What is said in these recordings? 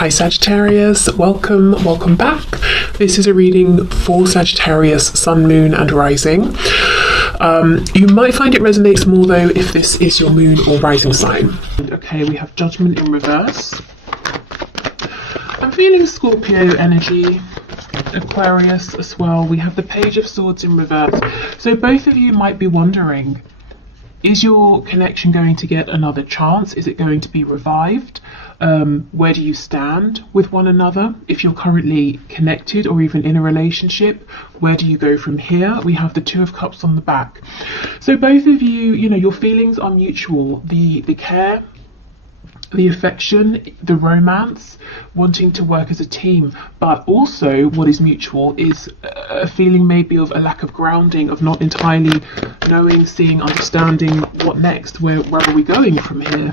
Hi Sagittarius, welcome back. This is a reading for Sagittarius, Sun, Moon and Rising. You might find it resonates more though if this is your moon or rising sign. Okay, we have Judgment in reverse. I'm feeling Scorpio energy, Aquarius as well. We have the Page of Swords in reverse. So both of you might be wondering, is your connection going to get another chance? Is it going to be revived? Where do you stand with one another? If you're currently connected or even in a relationship, where do you go from here? We have the Two of Cups on the back. So both of you, your feelings are mutual. The care, the affection, the romance, wanting to work as a team, but also what is mutual is a feeling maybe of a lack of grounding, of not entirely knowing, seeing, understanding what next, where are we going from here?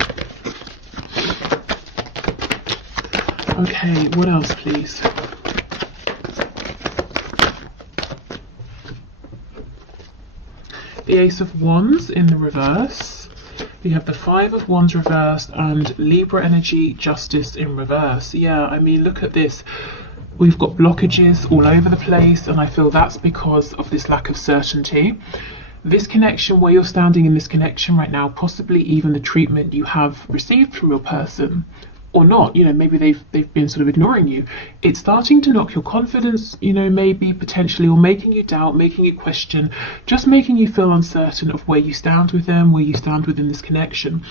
Okay, what else please? The Ace of Wands in the reverse. We have the Five of Wands reversed and Libra energy, Justice in reverse. Yeah, I mean, look at this. We've got blockages all over the place, and I feel that's because of this lack of certainty. This connection, where you're standing in this connection right now, possibly even the treatment you have received from your person, or not, maybe they've been sort of ignoring you. It's starting to knock your confidence, maybe potentially, or making you doubt, making you question, just making you feel uncertain of where you stand with them, where you stand within this connection.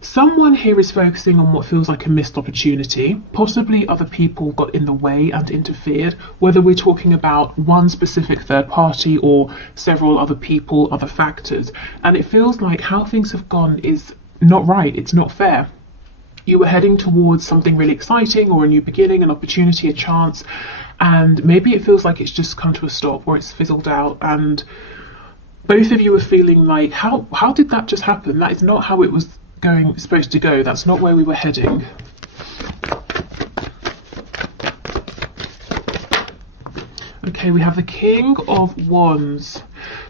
Someone here is focusing on what feels like a missed opportunity. Possibly other people got in the way and interfered, whether we're talking about one specific third party or several other people, other factors. And it feels like how things have gone is not right. It's not fair. You were heading towards something really exciting, or a new beginning, an opportunity, a chance, and maybe it feels like it's just come to a stop, or it's fizzled out, and both of you are feeling like, how did that just happen? That is not how it was supposed to go. That's not where we were heading. Okay, we have the King of Wands.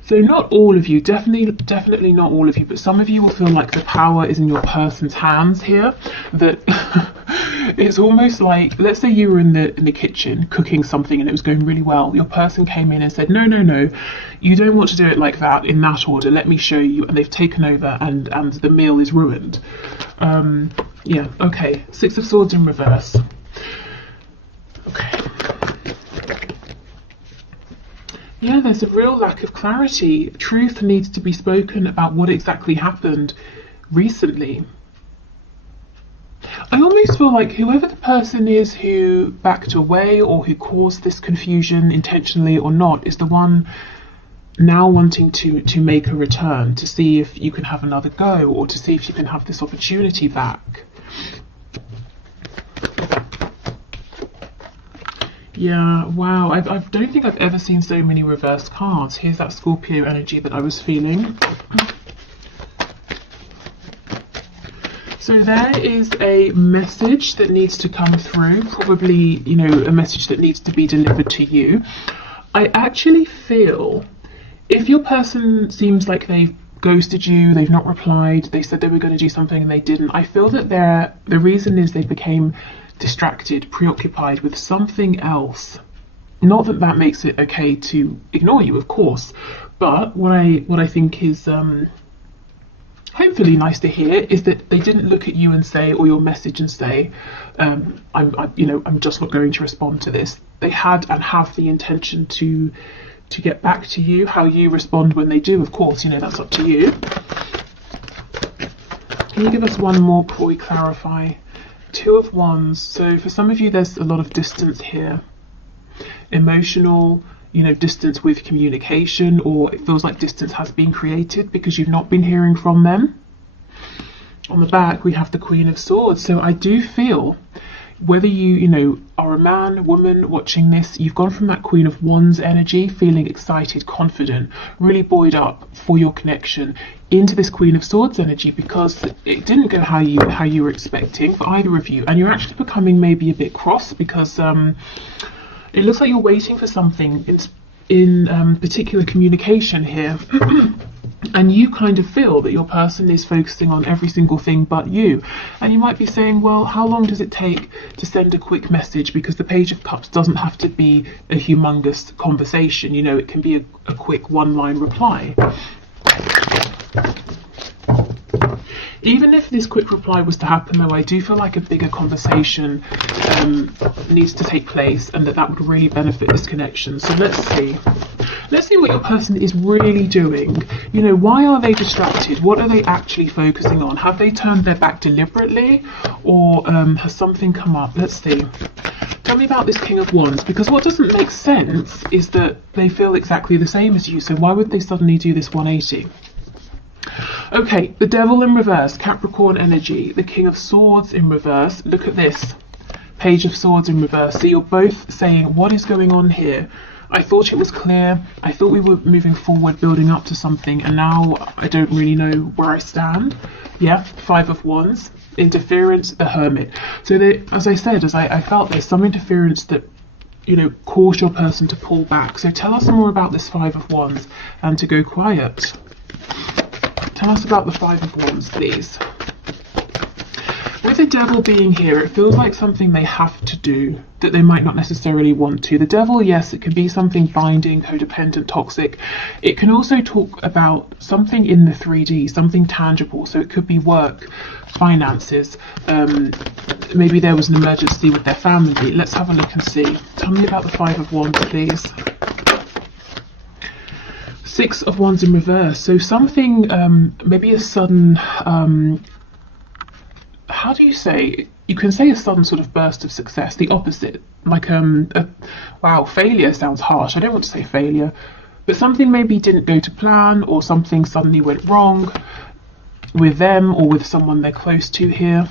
So not all of you, definitely not all of you, but some of you will feel like the power is in your person's hands here. That it's almost like, let's say you were in the kitchen cooking something and it was going really well. Your person came in and said, no, you don't want to do it like that, in that order. Let me show you. And they've taken over and the meal is ruined. Yeah, okay. Six of Swords in reverse. Okay. Yeah, there's a real lack of clarity. Truth needs to be spoken about what exactly happened recently. I almost feel like whoever the person is who backed away or who caused this confusion, intentionally or not, is the one now wanting to make a return, to see if you can have another go, or to see if you can have this opportunity back. Yeah, wow, I don't think I've ever seen so many reversed cards. Here's that Scorpio energy that I was feeling. So there is a message that needs to come through, probably, a message that needs to be delivered to you. I actually feel if your person seems like they've ghosted you, they've not replied, they said they were going to do something and they didn't, I feel that the reason is they became distracted, preoccupied with something else. Not that that makes it okay to ignore you, of course, but what I think is hopefully nice to hear is that they didn't look at you and say, or your message and say, I'm just not going to respond to this. They had and have the intention to get back to you. How you respond when they do, of course, that's up to you. Can you give us one more before we clarify? Two of Wands. So for some of you, there's a lot of distance here. Emotional, distance with communication, or it feels like distance has been created because you've not been hearing from them. On the back, we have the Queen of Swords. So I do feel, whether you, are a man, woman watching this, you've gone from that Queen of Wands energy, feeling excited, confident, really buoyed up for your connection, into this Queen of Swords energy because it didn't go how you were expecting for either of you, and you're actually becoming maybe a bit cross because it looks like you're waiting for something in particular communication here. and you kind of feel that your person is focusing on every single thing but you. And you might be saying, well, how long does it take to send a quick message? Because the Page of Cups doesn't have to be a humongous conversation, you know, it can be a quick one-line reply. Even if this quick reply was to happen, though, I do feel like a bigger conversation needs to take place, and that would really benefit this connection. So let's see. Let's see what your person is really doing. You know, why are they distracted? What are they actually focusing on? Have they turned their back deliberately, or has something come up? Let's see. Tell me about this King of Wands, because what doesn't make sense is that they feel exactly the same as you. So why would they suddenly do this 180? Okay, the Devil in reverse, Capricorn energy, the King of Swords in reverse. Look at this, Page of Swords in reverse. So you're both saying, what is going on here? I thought it was clear. I thought we were moving forward, building up to something, and now I don't really know where I stand. Yeah, Five of Wands, interference, the Hermit. So as I said, I felt there's some interference that, you know, caused your person to pull back. So tell us more about this Five of Wands and to go quiet. Tell us about the Five of Wands, please. With the Devil being here, it feels like something they have to do that they might not necessarily want to. The Devil, yes, it can be something binding, codependent, toxic. It can also talk about something in the 3D, something tangible. So it could be work, finances, maybe there was an emergency with their family. Let's have a look and see. Tell me about the Five of Wands, please. Six of Wands in reverse. So something, maybe a sudden, how do you say? You can say a sudden sort of burst of success. The opposite, like wow, failure sounds harsh. I don't want to say failure, but something maybe didn't go to plan, or something suddenly went wrong with them or with someone they're close to here.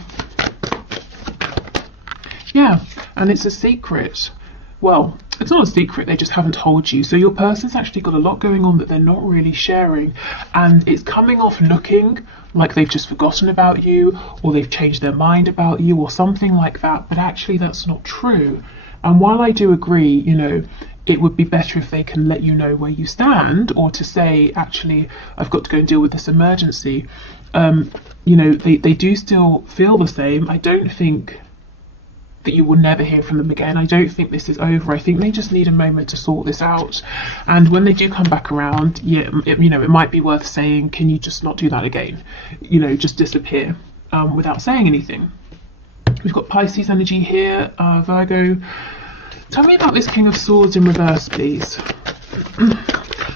Yeah, and it's a secret. Well, it's not a secret, they just haven't told you. So your person's actually got a lot going on that they're not really sharing, and it's coming off looking like they've just forgotten about you, or they've changed their mind about you, or something like that, but actually that's not true. And while I do agree, you know, it would be better if they can let you know where you stand, or to say, actually, I've got to go and deal with this emergency. You know, they do still feel the same. I don't think that you will never hear from them again. I don't think this is over. I think they just need a moment to sort this out. And when they do come back around, yeah, you know, it might be worth saying, can you just not do that again? You know, just disappear without saying anything. We've got Pisces energy here, Virgo. Tell me about this King of Swords in reverse, please.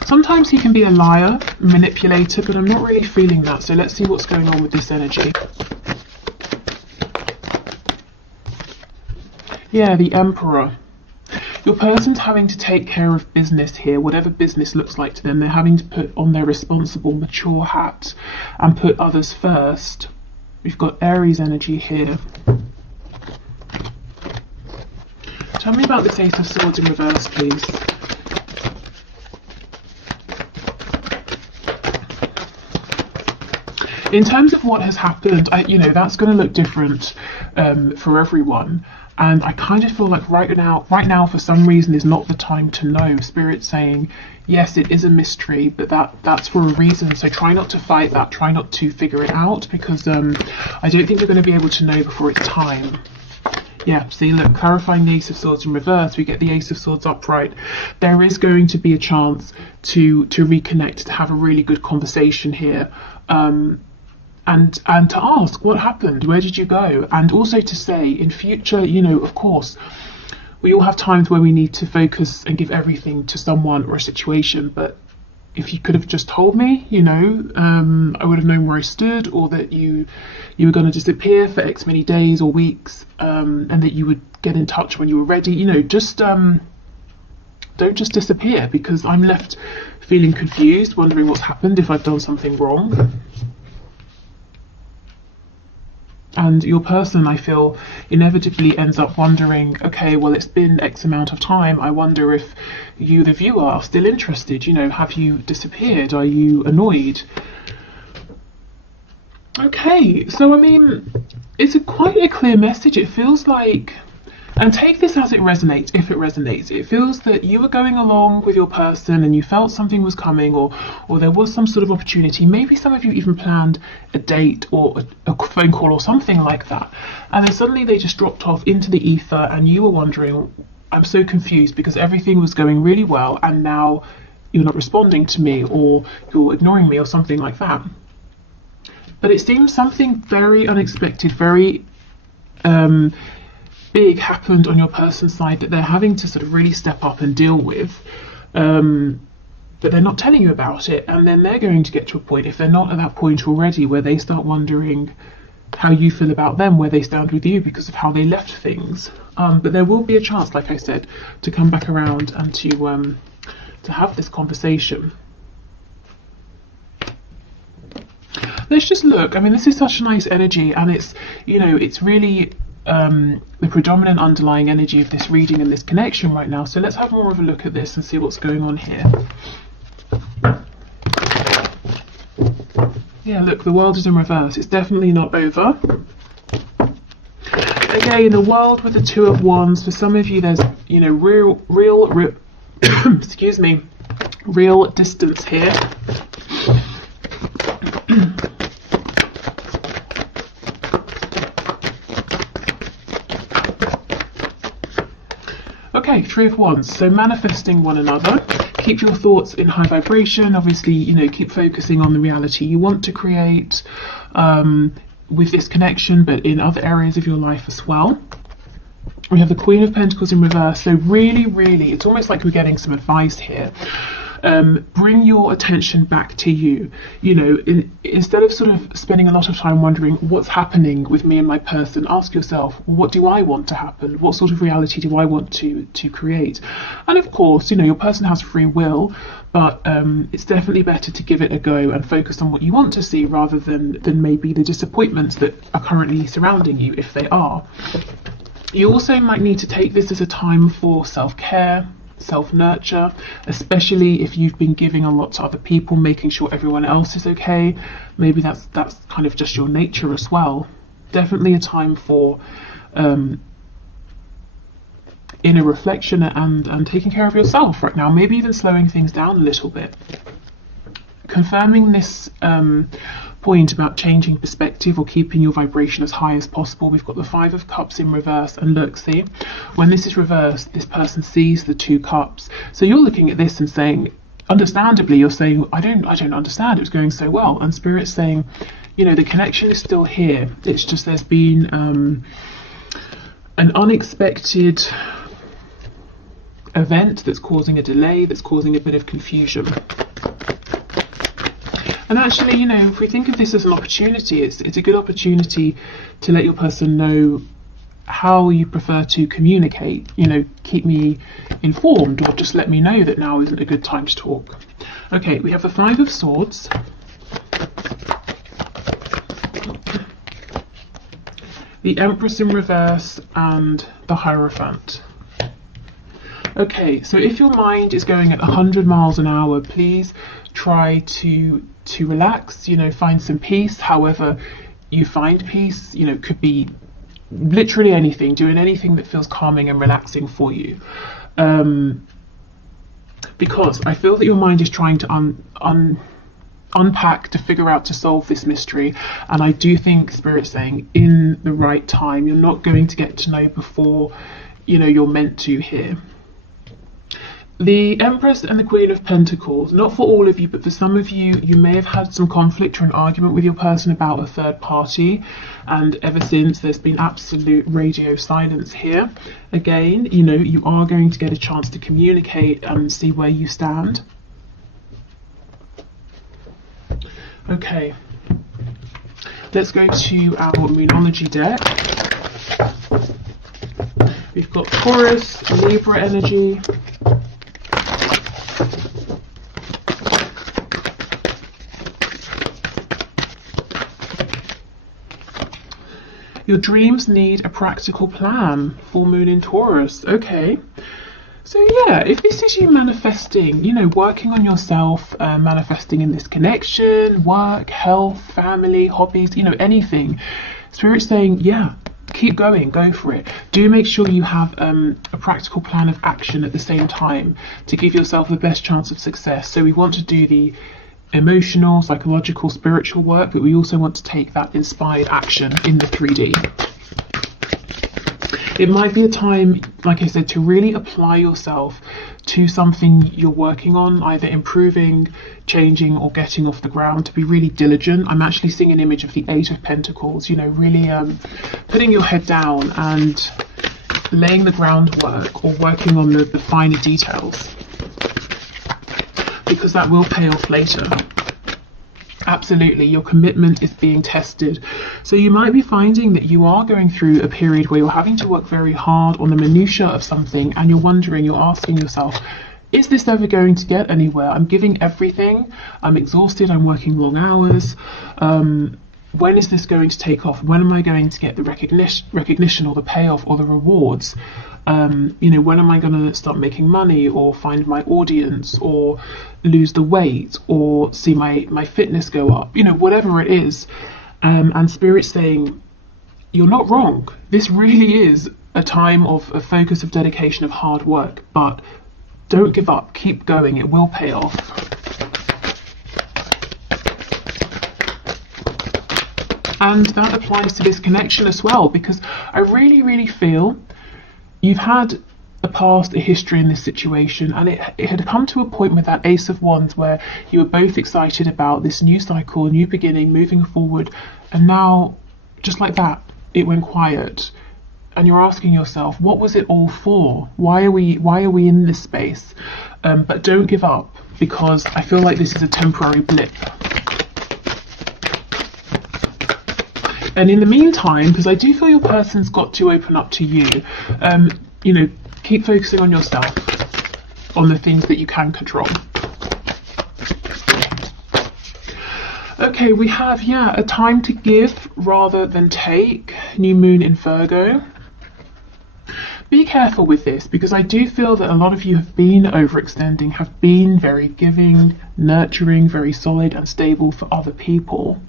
Sometimes he can be a liar, manipulator, but I'm not really feeling that. So let's see what's going on with this energy. Yeah, the Emperor. Your person's having to take care of business here, whatever business looks like to them. They're having to put on their responsible, mature hat and put others first. We've got Aries energy here. Tell me about this Ace of Swords in reverse, please. In terms of what has happened, you know, that's going to look different for everyone. And I kind of feel like right now, for some reason, is not the time to know. Spirit's saying, yes, it is a mystery, but that's for a reason. So try not to fight that. Try not to figure it out, because I don't think you're going to be able to know before it's time. Yeah, see, look, clarifying the Ace of Swords in reverse, we get the Ace of Swords upright. There is going to be a chance to reconnect, to have a really good conversation here. And to ask what happened, where did you go, and also to say in future, you know, of course we all have times where we need to focus and give everything to someone or a situation, but if you could have just told me, you know, I would have known where I stood, or that you were going to disappear for X many days or weeks, and that you would get in touch when you were ready. You know, just don't just disappear, because I'm left feeling confused, wondering what's happened, if I've done something wrong. And your person, I feel, inevitably ends up wondering, okay, well, it's been X amount of time. I wonder if you, the viewer, are still interested. You know, have you disappeared? Are you annoyed? Okay, so I mean, it's quite a clear message. It feels like, And take this as it resonates, if it resonates. It feels that you were going along with your person and you felt something was coming, or there was some sort of opportunity. Maybe some of you even planned a date or a phone call or something like that. And then suddenly they just dropped off into the ether and you were wondering, I'm so confused because everything was going really well and now you're not responding to me, or you're ignoring me, or something like that. But it seems something very unexpected, very big happened on your person's side that they're having to sort of really step up and deal with, but they're not telling you about it. And then they're going to get to a point, if they're not at that point already, where they start wondering how you feel about them, where they stand with you because of how they left things. But there will be a chance, like I said, to come back around and to have this conversation. Let's just look. I mean, this is such a nice energy, and it's, you know, it's really the predominant underlying energy of this reading and this connection right now. So let's have more of a look at this and see what's going on here. Yeah, look, the world is in reverse. It's definitely not over. Again, the world with the Two of Wands. For some of you, there's, you know, real excuse me, real distance here. Okay, Three of Wands. So manifesting one another. Keep your thoughts in high vibration. Obviously, you know, keep focusing on the reality you want to create with this connection, but in other areas of your life as well. We have the Queen of Pentacles in reverse. So really, really, it's almost like we're getting some advice here. Bring your attention back to you. You know, instead of sort of spending a lot of time wondering what's happening with me and my person, ask yourself, what do I want to happen? What sort of reality do I want to create? And of course, you know, your person has free will, but it's definitely better to give it a go and focus on what you want to see rather than maybe the disappointments that are currently surrounding you, if they are. You also might need to take this as a time for self-care, self-nurture, especially if you've been giving a lot to other people, making sure everyone else is okay. Maybe that's kind of just your nature as well. Definitely a time for inner reflection and taking care of yourself right now. Maybe even slowing things down a little bit. Confirming this point about changing perspective or keeping your vibration as high as possible. We've got the Five of Cups in reverse, and look, see, when this is reversed, this person sees the Two Cups. So you're looking at this and saying, understandably, you're saying, I don't understand, it was going so well. And Spirit's saying, you know, the connection is still here. It's just there's been an unexpected event that's causing a delay, that's causing a bit of confusion. And actually, you know, if we think of this as an opportunity, it's a good opportunity to let your person know how you prefer to communicate. You know, keep me informed, or just let me know that now isn't a good time to talk. Okay, we have the Five of Swords. The Empress in reverse and the Hierophant. Okay, so if your mind is going at 100 miles an hour, please try to relax, you know, find some peace. However you find peace, you know, could be literally anything, doing anything that feels calming and relaxing for you. Because I feel that your mind is trying to unpack, to figure out, to solve this mystery. And I do think Spirit's saying in the right time. You're not going to get to know before, you know, you're meant to here. The Empress and the Queen of Pentacles, not for all of you, but for some of you, you may have had some conflict or an argument with your person about a third party, and ever since there's been absolute radio silence here. Again, you know, you are going to get a chance to communicate and see where you stand. Okay, let's go to our Moonology deck. We've got Taurus, Libra energy. Your dreams need a practical plan. Full moon in Taurus. Okay. So yeah, if this is you manifesting, you know, working on yourself, manifesting in this connection, work, health, family, hobbies, you know, anything, Spirit's saying, yeah, keep going, go for it. Do make sure you have a practical plan of action at the same time to give yourself the best chance of success. So we want to do the emotional, psychological, spiritual work, but we also want to take that inspired action in the 3D. It might be a time, like I said, to really apply yourself to something you're working on, either improving, changing, or getting off the ground, to be really diligent. I'm actually seeing an image of the 8 of Pentacles, you know, really putting your head down and laying the groundwork or working on the finer details, because that will pay off later. Absolutely, your commitment is being tested. So you might be finding that you are going through a period where you're having to work very hard on the minutiae of something, and you're wondering, you're asking yourself, is this ever going to get anywhere? I'm giving everything, I'm exhausted, I'm working long hours. When is this going to take off? When am I going to get the recognition or the payoff or the rewards? You know, when am I going to start making money, or find my audience, or lose the weight, or see my fitness go up? You know, whatever it is. And Spirit's saying, you're not wrong. This really is a time of a focus, of dedication, of hard work. But don't give up. Keep going. It will pay off. And that applies to this connection as well, because I really, really feel you've had a past, a history in this situation, and it had come to a point with that Ace of Wands where you were both excited about this new cycle, a new beginning, moving forward, and now, just like that, it went quiet. And you're asking yourself, what was it all for? Why are we in this space? But don't give up, because I feel like this is a temporary blip. And in the meantime, because I do feel your person's got to open up to you, you know, keep focusing on yourself, on the things that you can control. Okay, we have, a time to give rather than take. New moon in Virgo. Be careful with this, because I do feel that a lot of you have been overextending, have been very giving, nurturing, very solid and stable for other people.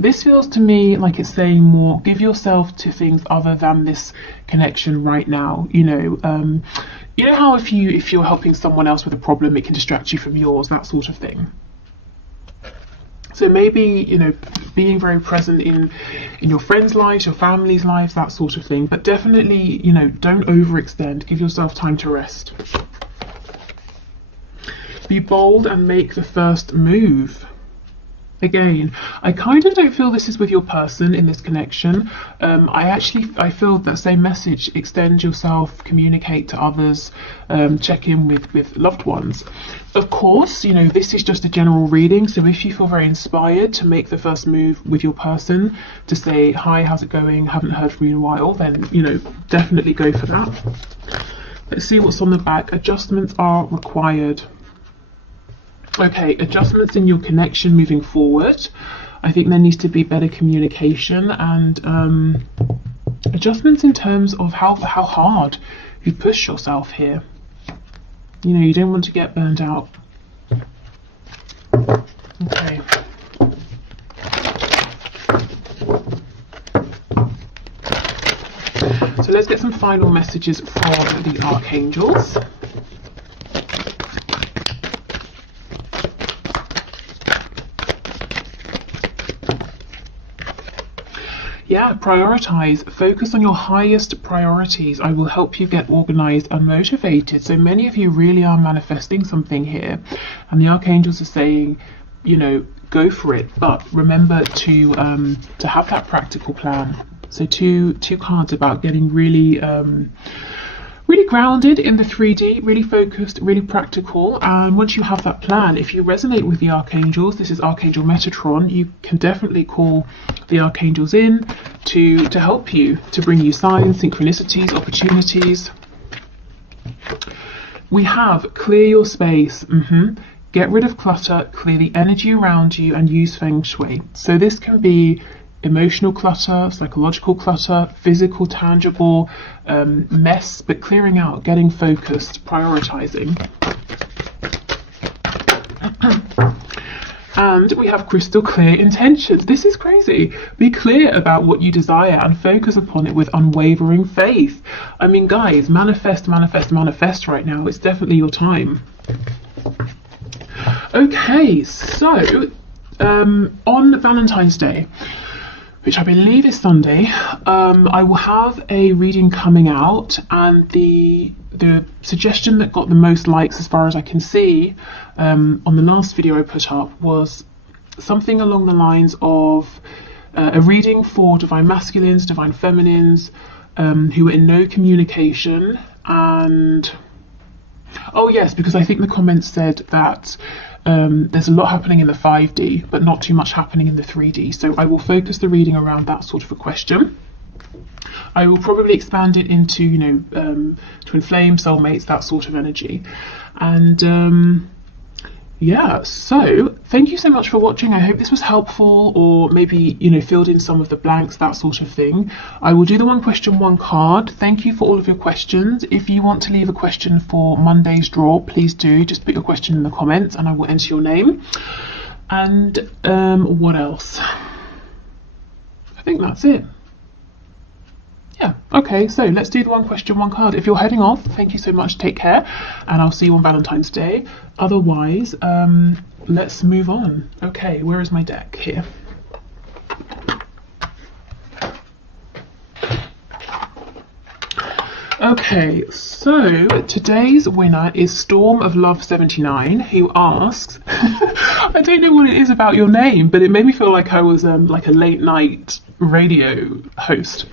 This feels to me like it's saying more, give yourself to things other than this connection right now. You know how if you're helping someone else with a problem, it can distract you from yours, that sort of thing. So maybe, you know, being very present in your friends' lives, your family's lives, that sort of thing. But definitely, you know, don't overextend. Give yourself time to rest. Be bold and make the first move. Again, I kind of don't feel this is with your person in this connection. I feel that same message. Extend yourself, communicate to others, check in with loved ones. Of course, you know, this is just a general reading, so if you feel very inspired to make the first move with your person, to say, hi, how's it going, haven't heard from you in a while, then, you know, definitely go for that. Let's see what's on the back. Adjustments are required. Okay, adjustments in your connection moving forward. I think there needs to be better communication, and adjustments in terms of how hard you push yourself here. You know, you don't want to get burned out. Okay. So let's get some final messages from the archangels. Prioritize, focus on your highest priorities. I will help you get organized and motivated. So many of you really are manifesting something here, and the archangels are saying, you know, go for it, but remember to have that practical plan. So two cards about getting really really grounded in the 3D, really focused, really practical. And once you have that plan, if you resonate with the archangels, this is Archangel Metatron, you can definitely call the archangels in to help you, to bring you signs, synchronicities, opportunities. We have clear your space. Get rid of clutter, clear the energy around you, and use feng shui. So this can be emotional clutter, psychological clutter, physical, tangible mess, but clearing out, getting focused, prioritizing. And we have crystal clear intentions. This is crazy. Be clear about what you desire and focus upon it with unwavering faith. I mean, guys, manifest, manifest, manifest right now. It's definitely your time. Okay, so on Valentine's Day, which I believe is Sunday, I will have a reading coming out, and the suggestion that got the most likes as far as I can see on the last video I put up was something along the lines of a reading for divine masculines, divine feminines, who are in no communication. And oh yes, because I think the comments said that there's a lot happening in the 5D, but not too much happening in the 3D. So I will focus the reading around that sort of a question. I will probably expand it into, you know, twin flame, soulmates, that sort of energy. And yeah, so thank you so much for watching. I hope this was helpful, or maybe, you know, filled in some of the blanks, that sort of thing. I will do the one question, one card. Thank you for all of your questions. If you want to leave a question for Monday's draw, please do. Just put your question in the comments and I will enter your name. And what else? I think that's it. Yeah, okay, so let's do the one question, one card. If you're heading off, thank you so much, take care, and I'll see you on Valentine's Day. Otherwise, let's move on. Okay, where is my deck? Here. Okay, so today's winner is Storm of Love 79, who asks, I don't know what it is about your name, but it made me feel like I was like a late night radio host.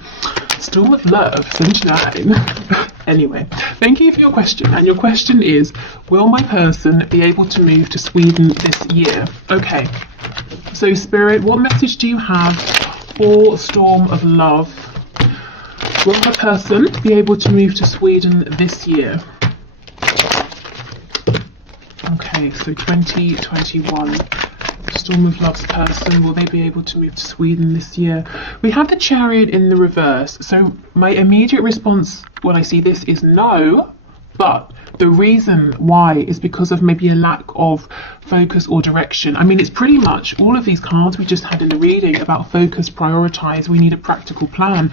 Storm of Love 79. Anyway, thank you for your question, and your question is, will my person be able to move to Sweden this year? Okay, so Spirit, what message do you have for Storm of Love? Will my person be able to move to Sweden this year? Okay, so 2021. Storm of Love's person, will they be able to move to Sweden this year? We have the Chariot in the reverse, so my immediate response when I see this is no, but the reason why is because of maybe a lack of focus or direction. I mean, it's pretty much all of these cards we just had in the reading about focus, prioritize. We need a practical plan.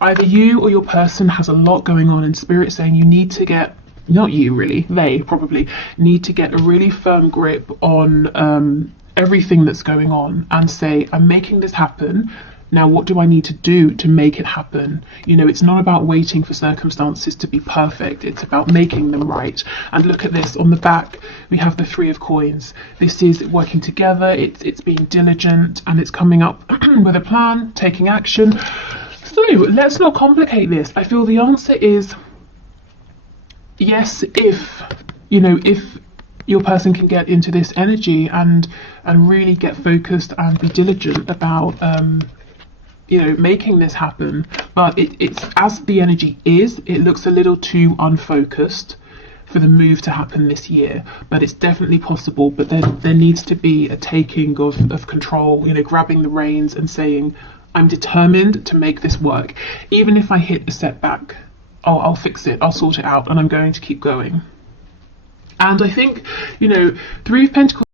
Either you or your person has a lot going on, in Spirit saying you need to get, not you really, they probably need to get a really firm grip on everything that's going on and say, I'm making this happen. Now, what do I need to do to make it happen? You know, it's not about waiting for circumstances to be perfect. It's about making them right. And look at this on the back. We have the 3 of coins. This is working together. It's being diligent, and it's coming up with a plan, taking action. So let's not complicate this. I feel the answer is yes, if, you know, if your person can get into this energy and really get focused and be diligent about you know, making this happen. But it's as the energy is, it looks a little too unfocused for the move to happen this year, but it's definitely possible. But then there needs to be a taking of control, you know, grabbing the reins and saying, I'm determined to make this work. Even if I hit a setback, I'll fix it, I'll sort it out, and I'm going to keep going. And I think, you know, 3 of Pentacles